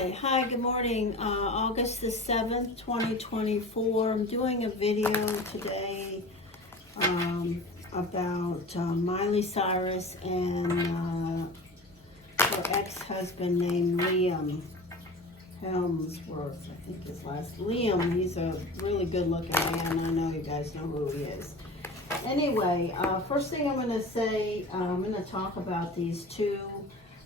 Okay, hi, good morning. August the 7th, 2024. I'm doing a video today about Miley Cyrus and her ex-husband named Liam Helmsworth, I think his last. Liam, he's a really good-looking man. I know you guys know who he is. Anyway, first thing I'm going to say, I'm going to talk about these two.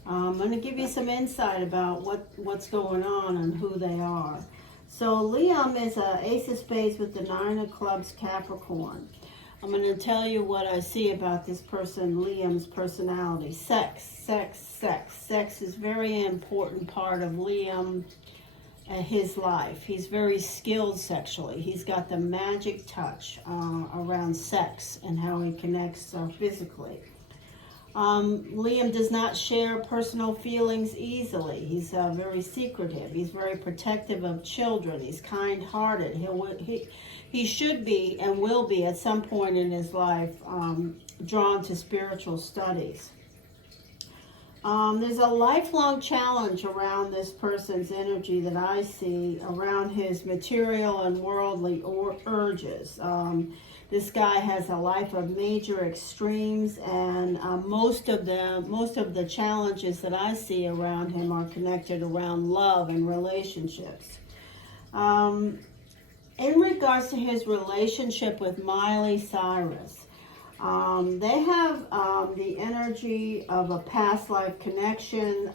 I'm going to give you some insight about what's going on and who they are. So Liam is an ace of spades with the 9 of clubs Capricorn. I'm going to tell you what I see about this person, Liam's personality. Sex is a very important part of Liam and his life. He's very skilled sexually. He's got the magic touch around sex and how he connects physically. Liam does not share personal feelings easily. He's very secretive. He's very protective of children. He's kind-hearted. He should be and will be at some point in his life drawn to spiritual studies. There's a lifelong challenge around this person's energy that I see around his material and worldly urges. This guy has a life of major extremes, and most of the challenges that I see around him are connected around love and relationships. In regards to his relationship with Miley Cyrus, they have the energy of a past life connection.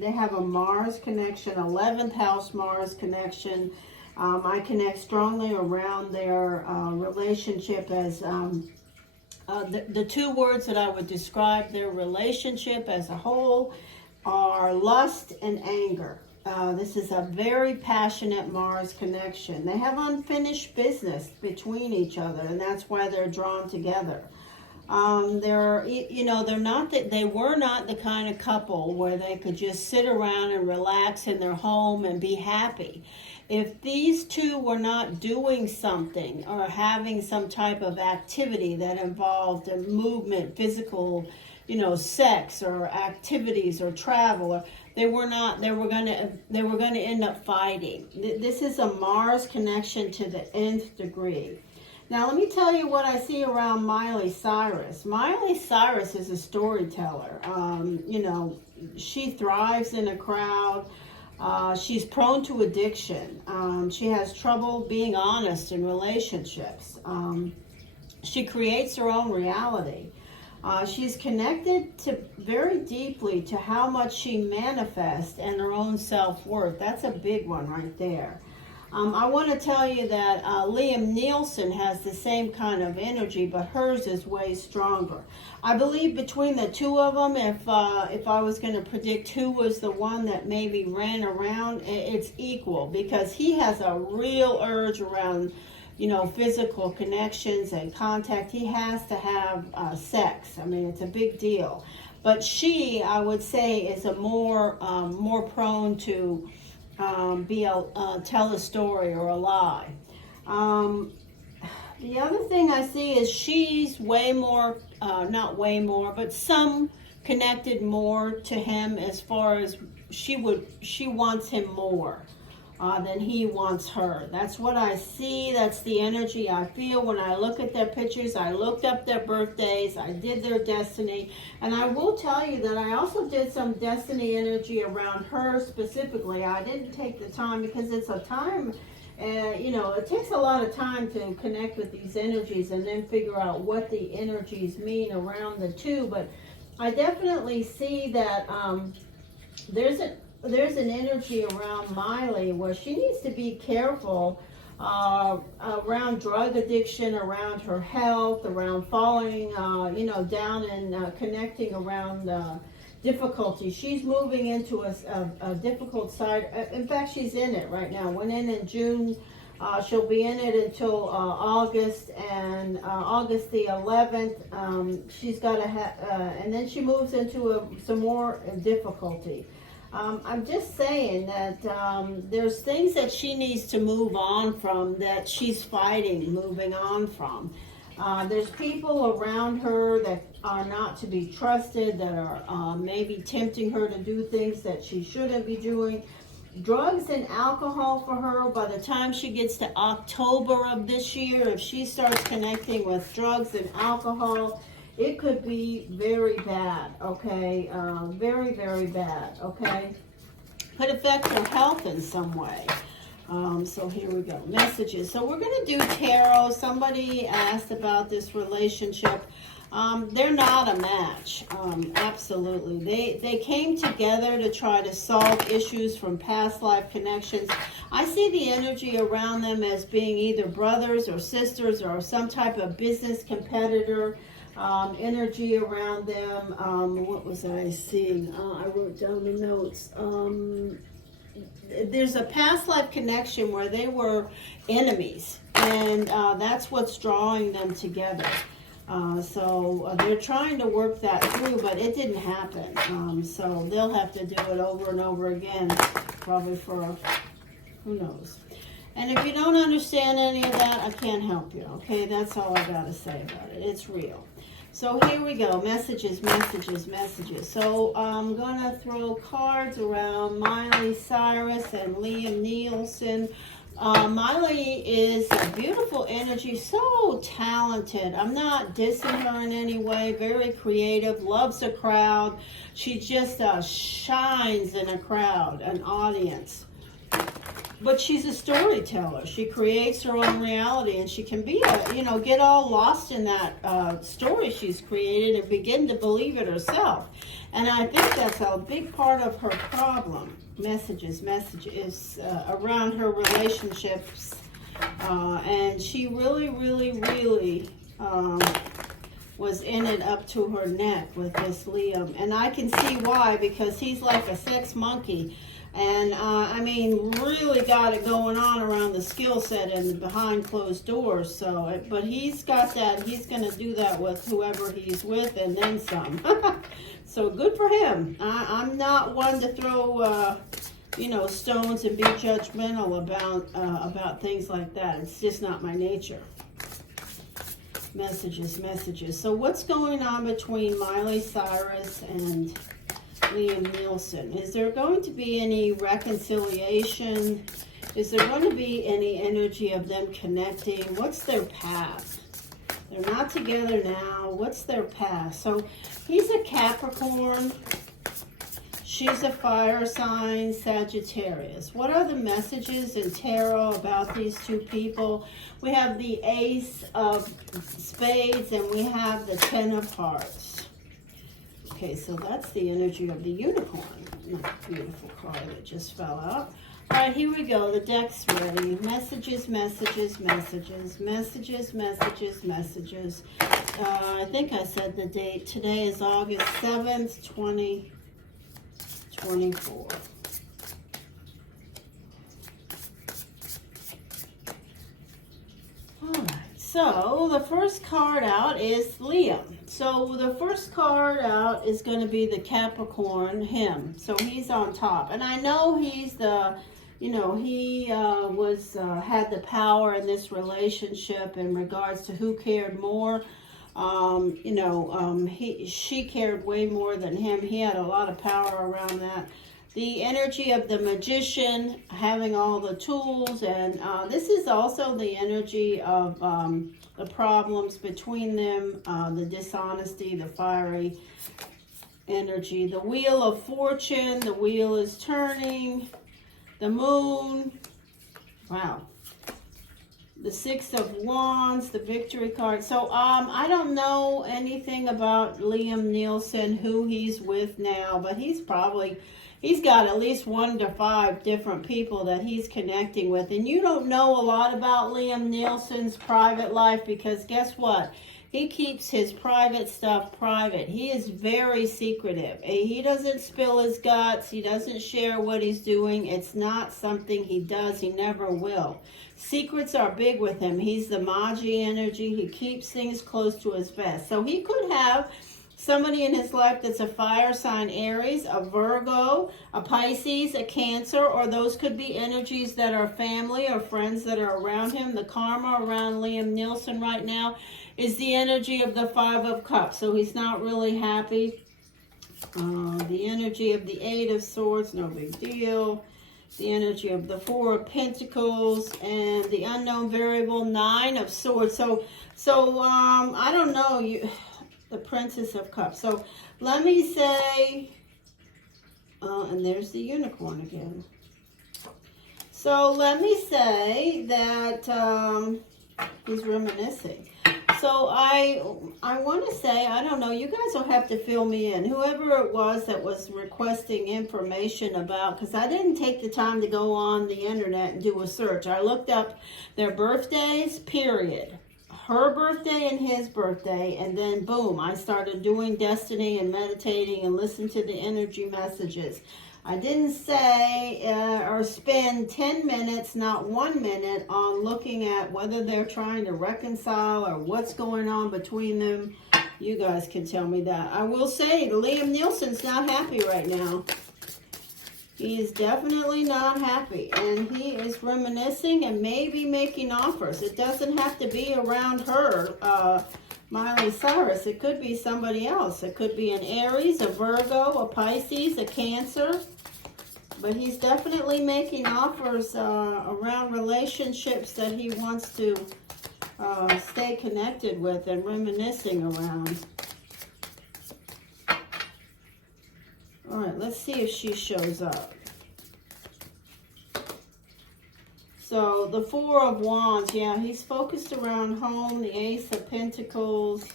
They have a Mars connection, 11th house Mars connection. I connect strongly around their relationship as the two words that I would describe their relationship as a whole are lust and anger. This is a very passionate Mars connection. They have unfinished business between each other, and that's why they're drawn together. They were not the kind of couple where they could just sit around and relax in their home and be happy. If these two were not doing something or having some type of activity that involved a movement, physical, sex or activities or travel, or they were going to end up fighting. This is a Mars connection to the nth degree. Now, let me tell you what I see around Miley Cyrus. Miley Cyrus is a storyteller. She thrives in a crowd. She's prone to addiction. She has trouble being honest in relationships. She creates her own reality. She's connected very deeply to how much she manifests and her own self-worth. That's a big one right there. I want to tell you that Liam Nielsen has the same kind of energy, but hers is way stronger. I believe between the two of them, if I was going to predict who was the one that maybe ran around, it's equal, because he has a real urge around, physical connections and contact. He has to have sex. I mean, it's a big deal. But she, I would say, is a more prone to tell a story or a lie. The other thing I see is she's way more, not way more, but some connected more to him as far as she wants him more than he wants her. That's what I see. That's the energy I feel when I look at their pictures. I looked up their birthdays. I did their destiny. And I will tell you that I also did some destiny energy around her specifically. I didn't take the time because it's a time, it takes a lot of time to connect with these energies and then figure out what the energies mean around the two. But I definitely see that there's an energy around Miley where she needs to be careful around drug addiction, around her health, around falling, down and connecting around difficulty. She's moving into a difficult side. In fact, she's in it right now. Went in June. She'll be in it until August, and August the 11th. She's got to and then she moves into some more difficulty. I'm just saying that there's things that she needs to move on from, that she's moving on from. There's people around her that are not to be trusted, that are maybe tempting her to do things that she shouldn't be doing. drugs and alcohol for her. By the time she gets to October of this year, if she starts connecting with drugs and alcohol, it could be very bad, okay? Very, very bad, okay? Could affect her health in some way. So here we go, messages. So we're going to do tarot. Somebody asked about this relationship. They're not a match, absolutely. They came together to try to solve issues from past life connections. I see the energy around them as being either brothers or sisters or some type of business competitor. Energy around them. What was I seeing? I wrote down the notes. There's a past life connection where they were enemies, and that's what's drawing them together. So they're trying to work that through, but it didn't happen. So they'll have to do it over and over again, probably for, who knows. And if you don't understand any of that, I can't help you, okay? That's all I got to say about it. It's real. So here we go, messages, messages, messages. So I'm going to throw cards around Miley Cyrus and Liam Neeson. Miley is a beautiful energy, so talented. I'm not dissing her in any way. Very creative, loves a crowd. She just shines in a crowd, an audience. But she's a storyteller. She creates her own reality, and she can be, get all lost in that story she's created and begin to believe it herself. And I think that's a big part of her problem. Messages around her relationships. And she really, really, really was in it up to her neck with this Liam. And I can see why, because he's like a sex monkey. And, really got it going on around the skill set and behind closed doors. So, but he's got that. He's going to do that with whoever he's with and then some. So good for him. I'm not one to throw, stones and be judgmental about things like that. It's just not my nature. Messages. So what's going on between Miley Cyrus and Liam Neeson? Is there going to be any reconciliation? Is there going to be any energy of them connecting? What's their past? They're not together now. What's their past? So he's a Capricorn. She's a fire sign, Sagittarius. What are the messages in tarot about these two people? We have the Ace of Spades and we have the Ten of Hearts. Okay, so that's the energy of the unicorn. Beautiful card that just fell out. All right, here we go. The deck's ready. Messages. I think I said the date. Today is August 7th, 2024. All right, so the first card out is Liam. So the first card out is going to be the Capricorn, him. So he's on top. And I know he's the, he had the power in this relationship in regards to who cared more. She cared way more than him. He had a lot of power around that. The energy of the magician, having all the tools, and this is also the energy of the problems between them, the dishonesty, the fiery energy. The Wheel of Fortune, the wheel is turning. The Moon, wow. The Six of Wands, the Victory card. So I don't know anything about Liam Neeson, who he's with now, but he's got at least 1 to 5 different people that he's connecting with. And you don't know a lot about Liam Neeson's private life because guess what? He keeps his private stuff private. He is very secretive. He doesn't spill his guts. He doesn't share what he's doing. It's not something he does. He never will. Secrets are big with him. He's the Magi energy. He keeps things close to his vest. So he could have somebody in his life that's a fire sign, Aries, a Virgo, a Pisces, a Cancer, or those could be energies that are family or friends that are around him. The karma around Liam Neeson right now is the energy of the Five of Cups. So he's not really happy. The energy of the Eight of Swords, no big deal. the energy of the Four of Pentacles and the unknown variable, Nine of Swords. So I don't know, the Princess of Cups. So let me say, and there's the Unicorn again. So let me say that he's reminiscing. So I want to say, I don't know, you guys will have to fill me in. Whoever it was that was requesting information about, because I didn't take the time to go on the internet and do a search. I looked up their birthdays, period. Her birthday and his birthday, and then boom, I started doing destiny and meditating and listening to the energy messages. I didn't say or spend 10 minutes, not 1 minute, on looking at whether they're trying to reconcile or what's going on between them. You guys can tell me that. I will say Liam Nielsen's not happy right now. He is definitely not happy, and he is reminiscing and maybe making offers. It doesn't have to be around her, Miley Cyrus. It could be somebody else. It could be an Aries, a Virgo, a Pisces, a Cancer. But he's definitely making offers around relationships that he wants to stay connected with and reminiscing around. All right, let's see if she shows up. So the Four of Wands, yeah, he's focused around home, the Ace of Pentacles.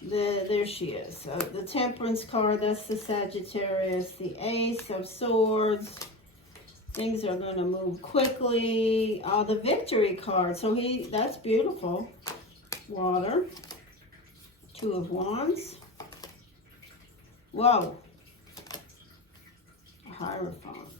There she is. The Temperance card, that's the Sagittarius. The Ace of Swords. Things are going to move quickly. The Victory card. So that's beautiful. Water. Two of Wands. Whoa. Hierophant.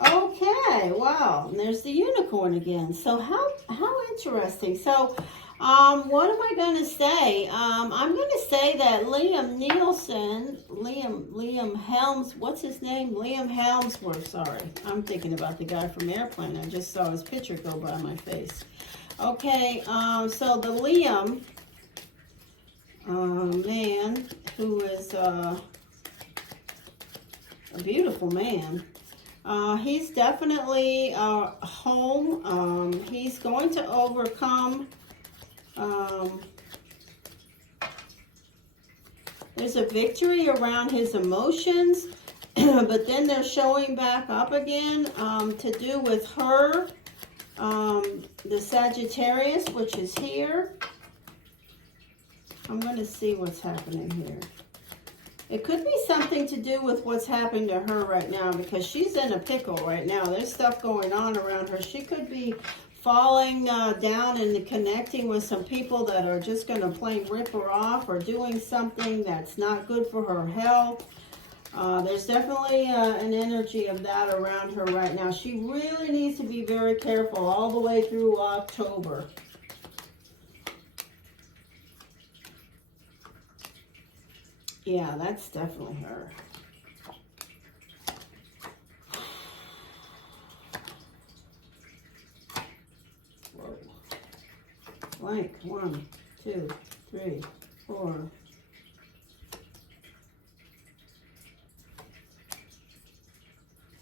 Okay, wow. And there's the Unicorn again. So how interesting. So what am I going to say? I'm going to say that Liam Nielsen, Liam Helms, what's his name? Liam Helmsworth, sorry. I'm thinking about the guy from Airplane. I just saw his picture go by my face. Okay, so the Liam man, who is a beautiful man, he's definitely home. He's going to overcome. There's a victory around his emotions, but then they're showing back up again to do with her, the Sagittarius, which is here. I'm going to see what's happening here. It could be something to do with what's happening to her right now, because she's in a pickle right now. There's stuff going on around her. She could be falling down and connecting with some people that are just going to plain rip her off, or doing something that's not good for her health. There's definitely an energy of that around her right now. She really needs to be very careful all the way through October. Yeah, that's definitely her. Whoa. Blank. 1, 2, 3, 4.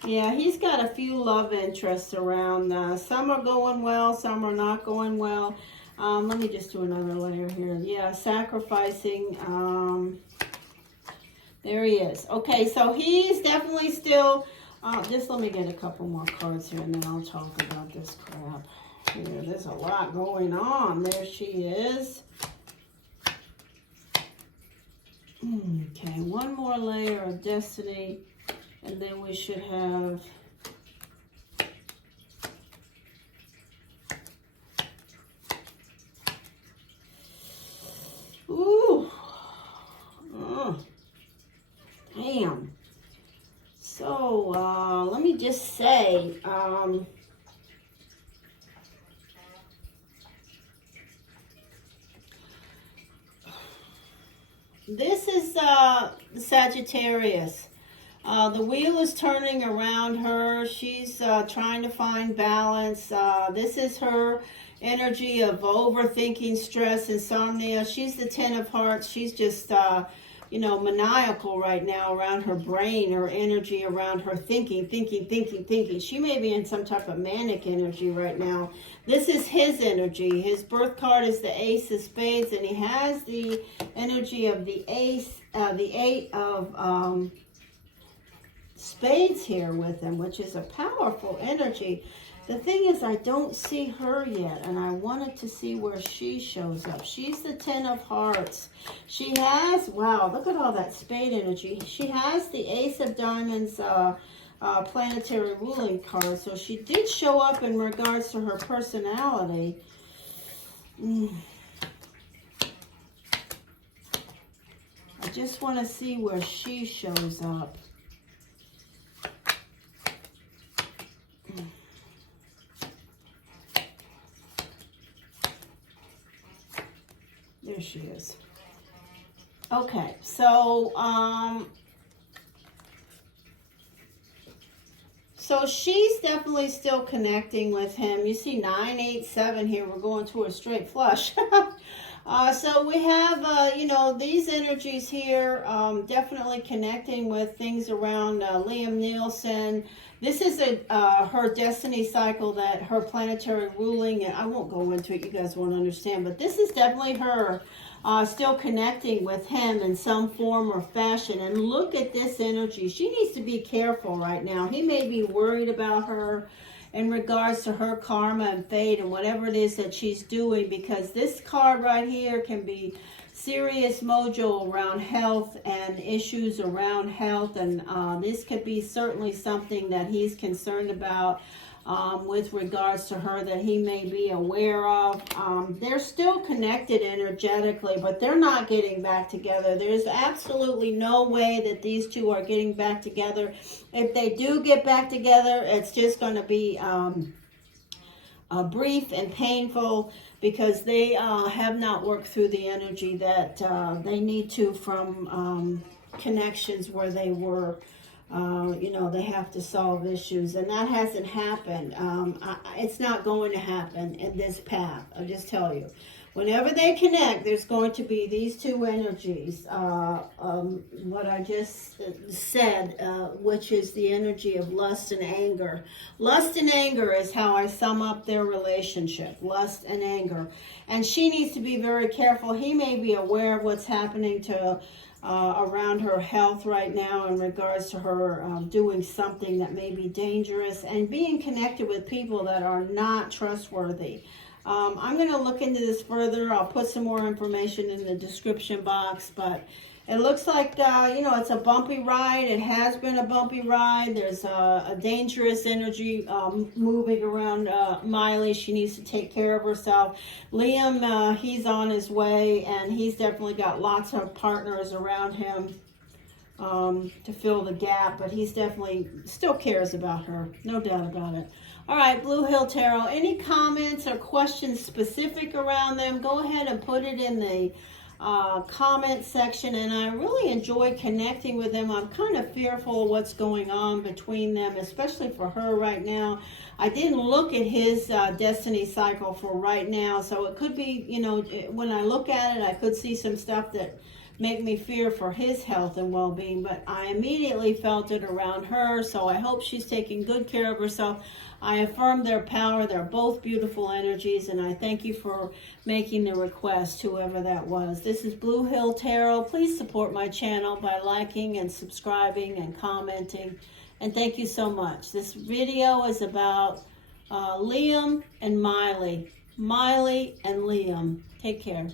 Yeah, he's got a few love interests around. Some are going well, some are not going well. Let me just do another layer here. Yeah, sacrificing. There he is. Okay, so he's definitely still, just let me get a couple more cards here and then I'll talk about this crap. Here, there's a lot going on. There she is. Okay, one more layer of destiny and then we should have damn. So, let me just say, this is Sagittarius. The wheel is turning around her. She's trying to find balance. This is her energy of overthinking, stress, insomnia. She's the 10 of Hearts. She's just you know, maniacal right now around her brain, her energy around her thinking. She may be in some type of manic energy right now. This is his energy. His birth card is the Ace of Spades, and he has the energy of the the Eight of Spades here with him, which is a powerful energy. The thing is, I don't see her yet, and I wanted to see where she shows up. She's the Ten of Hearts. She has, wow, look at all that spade energy. She has the Ace of Diamonds planetary ruling card, so she did show up in regards to her personality. I just want to see where she shows up. There she is. Okay, so so she's definitely still connecting with him. You see 9, 8, 7 here. We're going to a straight flush. So we have, you know, these energies here, definitely connecting with things around Liam Nielsen. This is her destiny cycle, that her planetary ruling, and I won't go into it, you guys won't understand, but this is definitely her still connecting with him in some form or fashion. And look at this energy. She needs to be careful right now. He may be worried about her in regards to her karma and fate and whatever it is that she's doing, because this card right here can be serious mojo around health and issues around health, and this could be certainly something that he's concerned about with regards to her, that he may be aware of. They're still connected energetically, but they're not getting back together. There's absolutely no way that these two are getting back together. If they do get back together, it's just going to be brief and painful, because they have not worked through the energy that they need to from connections where they were. You know, they have to solve issues, and that hasn't happened. It's not going to happen in this path. I'll just tell you. Whenever they connect, there's going to be these two energies. What I just said, which is the energy of lust and anger. Lust and anger is how I sum up their relationship. Lust and anger. And she needs to be very careful. He may be aware of what's happening to around her health right now in regards to her doing something that may be dangerous and being connected with people that are not trustworthy. I'm going to look into this further. I'll put some more information in the description box, but it looks like, you know, it's a bumpy ride. It has been a bumpy ride. There's a dangerous energy moving around Miley. She needs to take care of herself. Liam, he's on his way, and he's definitely got lots of partners around him to fill the gap, but he's definitely still cares about her. No doubt about it. All right, Blue Hill Tarot, any comments or questions specific around them, go ahead and put it in the comment section. And I really enjoy connecting with them. I'm kind of fearful of what's going on between them, especially for her right now. I didn't look at his destiny cycle for right now, so it could be, you know, when I look at it, I could see some stuff that make me fear for his health and well-being, but I immediately felt it around her, so I hope she's taking good care of herself. I affirm their power. They're both beautiful energies, and I thank you for making the request, whoever that was. This is Blue Hill Tarot. Please support my channel by liking and subscribing and commenting, and thank you so much. This video is about Liam and Miley. Miley and Liam. Take care.